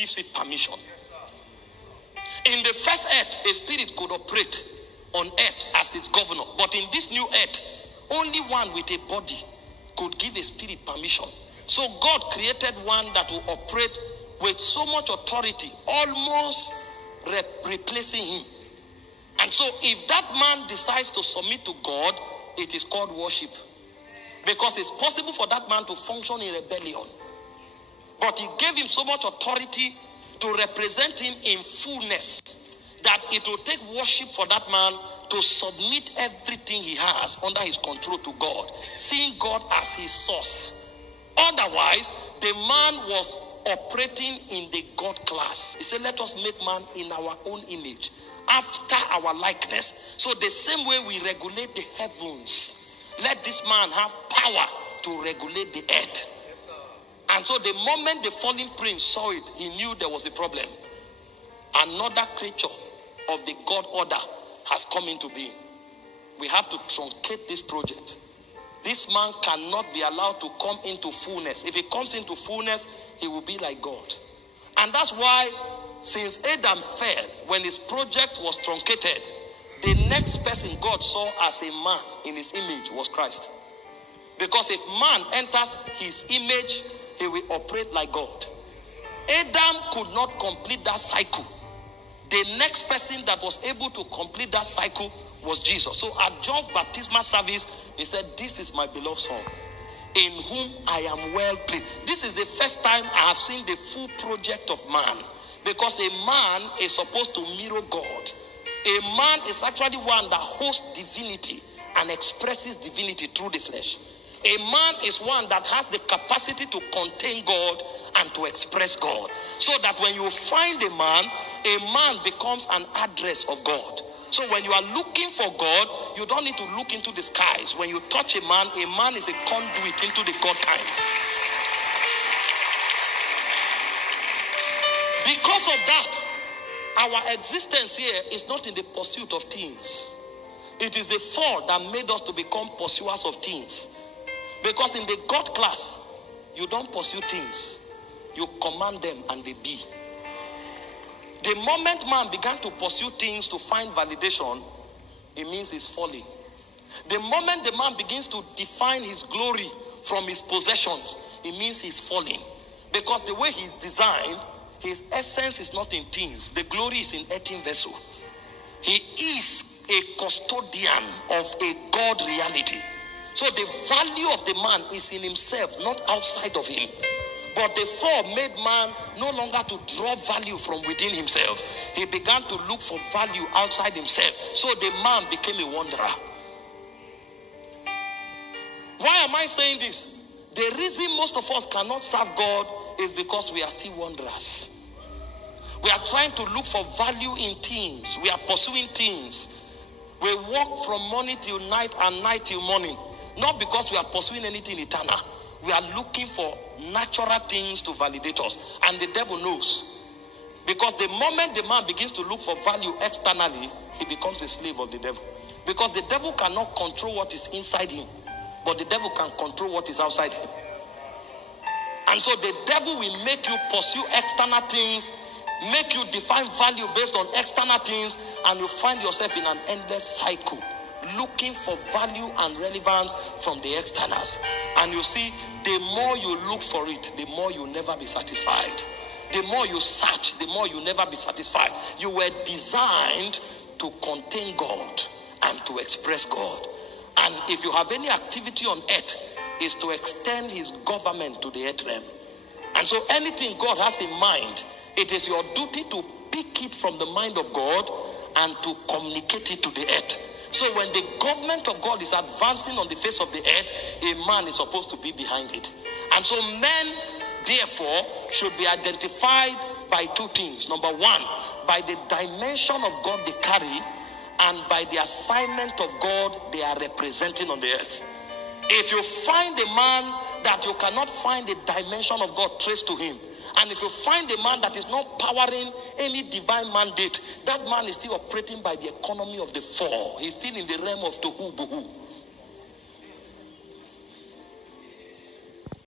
gives it permission. In the first earth, a spirit could operate on earth as its governor. But in this new earth, only one with a body could give a spirit permission. So God created one that will operate with so much authority, almost replacing him. And so if that man decides to submit to God, it is called worship. Because it's possible for that man to function in rebellion. But he gave him so much authority to represent him in fullness that it will take worship for that man to submit everything he has under his control to God, seeing God as his source. Otherwise, the man was operating in the God class. He said, let us make man in our own image, after our likeness. So the same way we regulate the heavens, let this man have power to regulate the earth. And so the moment the fallen prince saw it, he knew there was a problem. Another creature of the God order has come into being. We have to truncate this project. This man cannot be allowed to come into fullness. If he comes into fullness, he will be like God. And that's why, since Adam fell, when his project was truncated, the next person God saw as a man in his image was Christ. Because if man enters his image, he will operate like God. Adam could not complete that cycle. The next person that was able to complete that cycle was Jesus. So at John's baptismal service, he said, this is my beloved son, in whom I am well pleased. This is the first time I have seen the full project of man. Because a man is supposed to mirror God. A man is actually one that hosts divinity and expresses divinity through the flesh. A man is one that has the capacity to contain God and to express God. So that when you find a man becomes an address of God. So when you are looking for God, you don't need to look into the skies. When you touch a man is a conduit into the God kind. Because of that, our existence here is not in the pursuit of things. It is the fall that made us to become pursuers of things. Because in the God class, you don't pursue things. You command them and they be. The moment man began to pursue things to find validation, it means he's falling. The moment the man begins to define his glory from his possessions, it means he's falling. Because the way he's designed, his essence is not in things. The glory is in earthen vessel. He is a custodian of a God reality. So the value of the man is in himself, not outside of him. But the fall made man no longer to draw value from within himself. He began to look for value outside himself. So the man became a wanderer. Why am I saying this? The reason most of us cannot serve God is because we are still wanderers. We are trying to look for value in things. We are pursuing things. We walk from morning till night and night till morning. Not because we are pursuing anything eternal. We are looking for natural things to validate us. And the devil knows. Because the moment the man begins to look for value externally, he becomes a slave of the devil. Because the devil cannot control what is inside him. But the devil can control what is outside him. And so the devil will make you pursue external things, make you define value based on external things, and you find yourself in an endless cycle, looking for value and relevance from the externals. And you see, the more you look for it, the more you'll never be satisfied. The more you search, the more you'll never be satisfied. You were designed to contain God and to express God. And if you have any activity on earth, is to extend his government to the earth realm. And so anything God has in mind, it is your duty to pick it from the mind of God and to communicate it to the earth. So when the government of God is advancing on the face of the earth, a man is supposed to be behind it. And so men, therefore, should be identified by two things. Number one, by the dimension of God they carry, and by the assignment of God they are representing on the earth. If you find a man that you cannot find the dimension of God traced to him, and if you find a man that is not powering any divine mandate, that man is still operating by the economy of the fall. He's still in the realm of tohu bohu.